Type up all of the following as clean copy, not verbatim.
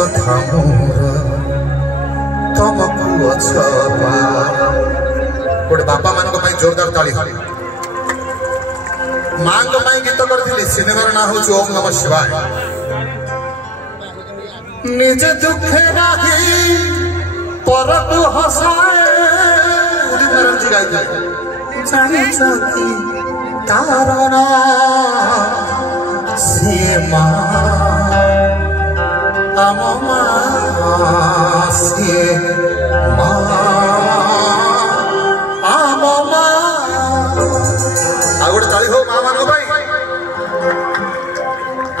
कथा मोर तुमको अच्छा गोटे बापा मान जोरदार ताली माँ गीत करी सिनेमार ना हूँ ओम नमः शिवाय निज दुखे राही पर तू हसाए उदित नारायण जी गाई जानिछ कि तार ना सीमा आम माँ सी माँ आम माँ गोटे ताली हो माँ मान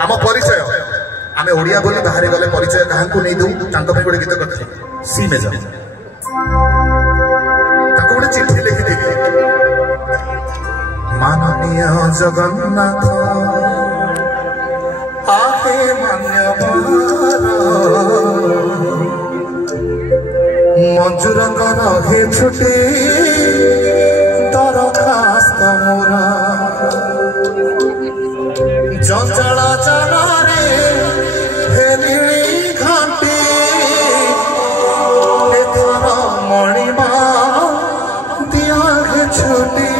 आम परिचय आम ओडिया बोली बाहर गले परिचय क्या नहीं दू गोटे गीत कर सी मेजर गोटे चिट्ठी लिखी देखे माननीय जगन्नाथ आहे मान्यवर मंजूर कर हे छुट्टी दरखास्त मोर जंजाल जलारे हेली घाटी एथर मणिमा दिया हे छुट्टी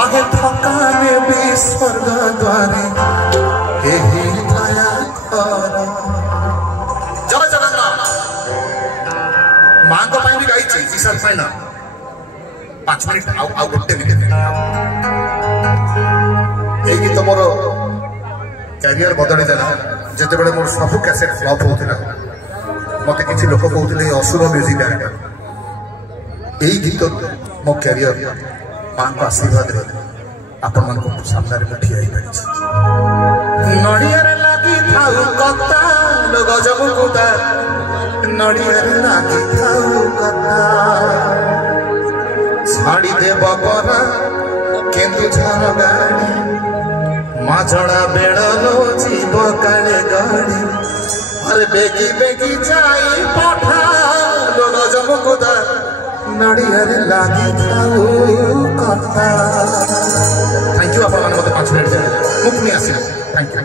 आगे थकाने भी स्वर्ग द्वारे यही दया कर जय जगन्नाथ माँ को भी गाई ईशान फाइना 5 मिनट आउ गोटे मिनिट ये गीत मोर कैरियर बदली देला जिते बड़े मोर सब कैसेट फ्लॉप होता मत किसी लोक कहते असुर म्यूजिक डायरेक्टर यही गीत मो कैरियर माँ को आशीर्वाद आपण मान सामने में ठिया नड़िया लगी थाऊ कता लोग जमुकुता नड़िया लगी थाऊ कता छाड़ी दे बपरा केन्दु झार गाड़ी माझड़ा बेड़लो जीव काले गाड़ी अरे बेगी बेगी जाई पठा लोग जमुकुदा नड़िया लगी थाऊ कता थैंक यू आप 5 मिनट मुक्ति आसी थैंक यू।